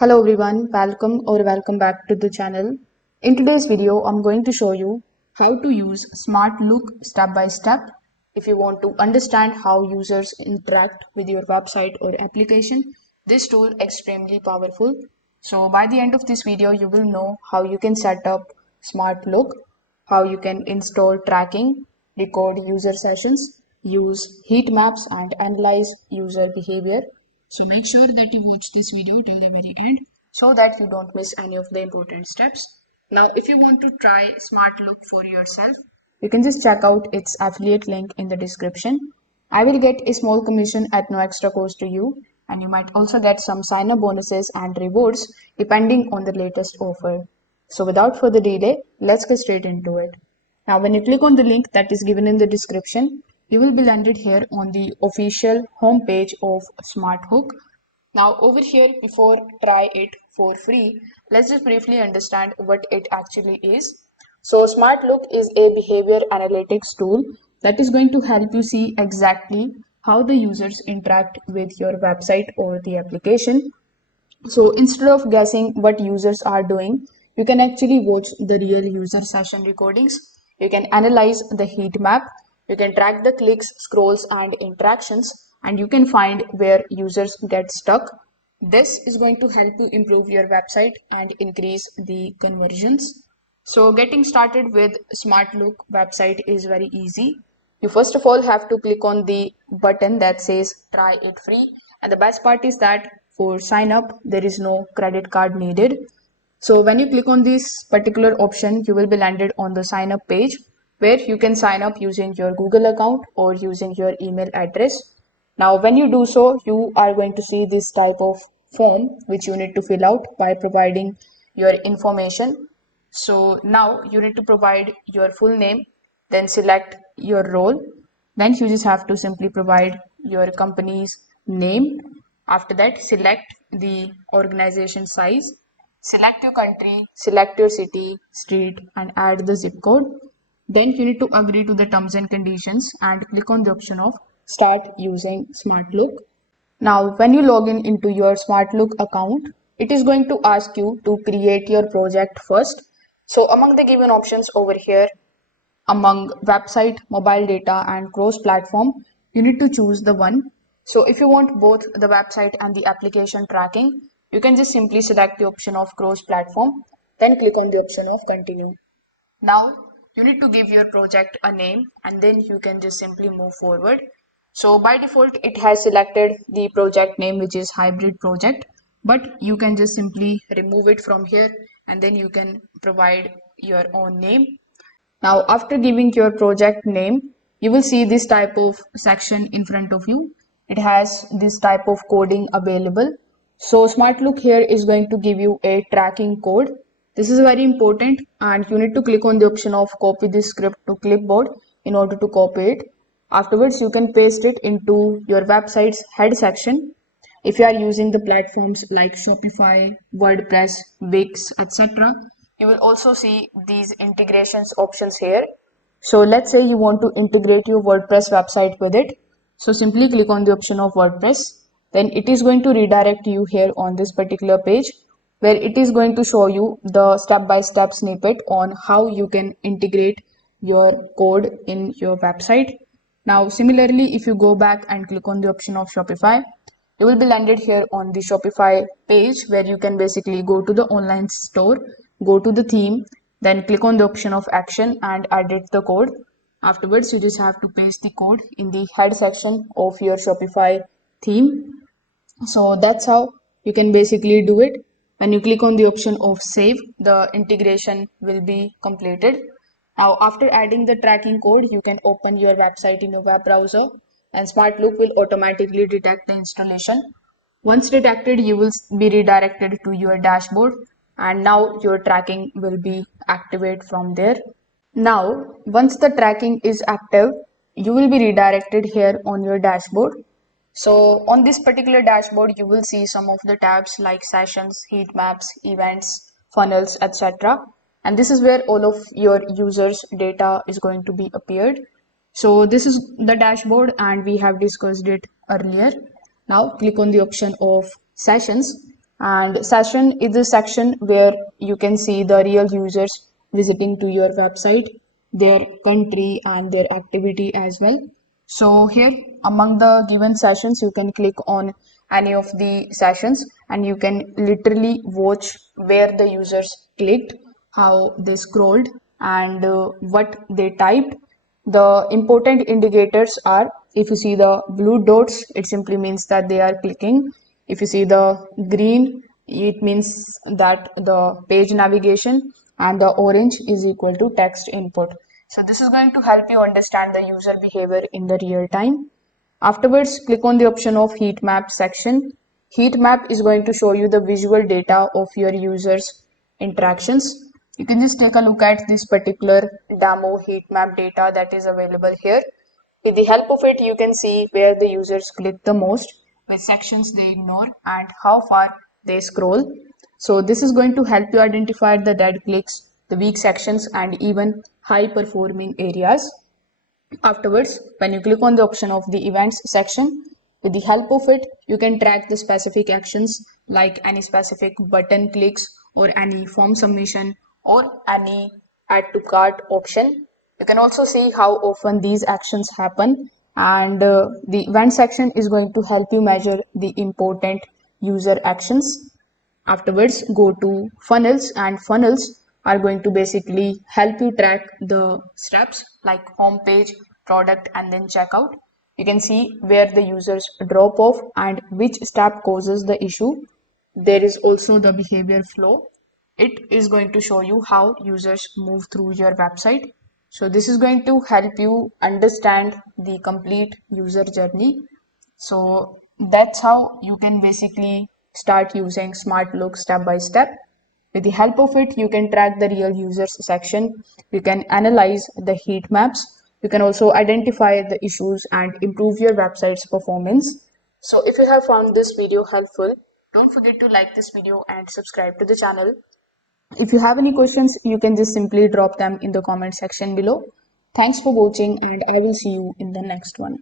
Hello everyone, welcome back to the channel. In today's video, I'm going to show you how to use Smartlook step by step if you want to understand how users interact with your website or application. This tool is extremely powerful. So by the end of this video, you will know how you can set up Smartlook, how you can install tracking, record user sessions, use heat maps and analyze user behavior. So make sure that you watch this video till the very end so that you don't miss any of the important steps. Now, if you want to try Smartlook for yourself, you can just check out its affiliate link in the description. I will get a small commission at no extra cost to you, and you might also get some sign up bonuses and rewards depending on the latest offer. So without further delay, let's get straight into it. Now, when you click on the link that is given in the description, you will be landed here on the official homepage of Smarthook. Now, over here, before try it for free, let's just briefly understand what it actually is. So, Smartlook is a behavior analytics tool that is going to help you see exactly how the users interact with your website or the application. So instead of guessing what users are doing, you can actually watch the real user session recordings. You can analyze the heat map. You can track the clicks, scrolls, and interactions, and you can find where users get stuck. This is going to help you improve your website and increase the conversions. So getting started with Smartlook website is very easy. You first of all have to click on the button that says try it free. And the best part is that for sign up, there is no credit card needed. So when you click on this particular option, you will be landed on the sign up page where you can sign up using your Google account or using your email address. Now, when you do so, you are going to see this type of form which you need to fill out by providing your information. So now you need to provide your full name, then select your role. Then you just have to simply provide your company's name. After that, select the organization size, select your country, select your city, street, and add the zip code. Then you need to agree to the terms and conditions and click on the option of start using Smartlook. Now, when you log in into your Smartlook account, it is going to ask you to create your project first. So among the given options over here, among website, mobile data, and cross-platform, you need to choose the one. So if you want both the website and the application tracking, you can just simply select the option of cross-platform, then click on the option of continue. Now you need to give your project a name and then you can just simply move forward. So by default, it has selected the project name, which is hybrid project, but you can just simply remove it from here and then you can provide your own name. Now, after giving your project name, you will see this type of section in front of you. It has this type of coding available. So Smartlook here is going to give you a tracking code. This is very important and you need to click on the option of copy this script to clipboard in order to copy it. Afterwards, you can paste it into your website's head section. If you are using the platforms like Shopify, WordPress, Wix, etc., you will also see these integrations options here. So let's say you want to integrate your WordPress website with it. So simply click on the option of WordPress. Then it is going to redirect you here on this particular page where it is going to show you the step-by-step snippet on how you can integrate your code in your website. Now, similarly, if you go back and click on the option of Shopify, you will be landed here on the Shopify page where you can basically go to the online store, go to the theme, then click on the option of action and edit the code. Afterwards, you just have to paste the code in the head section of your Shopify theme. So that's how you can basically do it. When you click on the option of save, the integration will be completed. Now, after adding the tracking code, you can open your website in your web browser and Smartlook will automatically detect the installation. Once detected, you will be redirected to your dashboard and now your tracking will be activated from there. Now, once the tracking is active, you will be redirected here on your dashboard. So on this particular dashboard, you will see some of the tabs like sessions, heat maps, events, funnels, etc. And this is where all of your users' data is going to be appeared. So this is the dashboard and we have discussed it earlier. Now click on the option of sessions And session is a section where you can see the real users visiting to your website, their country and their activity as well. So here among the given sessions, you can click on any of the sessions and you can literally watch where the users clicked, how they scrolled, and what they typed. The important indicators are, if you see the blue dots, it simply means that they are clicking. If you see the green, it means that the page navigation, and the orange is equal to text input. So this is going to help you understand the user behavior in the real time. Afterwards, click on the option of heat map section. Heat map is going to show you the visual data of your users' interactions. You can just take a look at this particular demo heat map data that is available here. With the help of it, you can see where the users click the most, which sections they ignore, and how far they scroll. So this is going to help you identify the dead clicks, the weak sections, and even high performing areas. Afterwards, when you click on the option of the events section, with the help of it, you can track the specific actions like any specific button clicks or any form submission or any add to cart option. You can also see how often these actions happen, and the event section is going to help you measure the important user actions. Afterwards, go to funnels, and funnels are going to basically help you track the steps like home page, product, and then checkout. You can see where the users drop off and which step causes the issue. There is also the behavior flow. It is going to show you how users move through your website. So this is going to help you understand the complete user journey. So that's how you can basically start using Smartlook step by step. With the help of it, you can track the real users section. You can analyze the heat maps. You can also identify the issues and improve your website's performance. So if you have found this video helpful, don't forget to like this video and subscribe to the channel. If you have any questions, you can just simply drop them in the comment section below. Thanks for watching, and I will see you in the next one.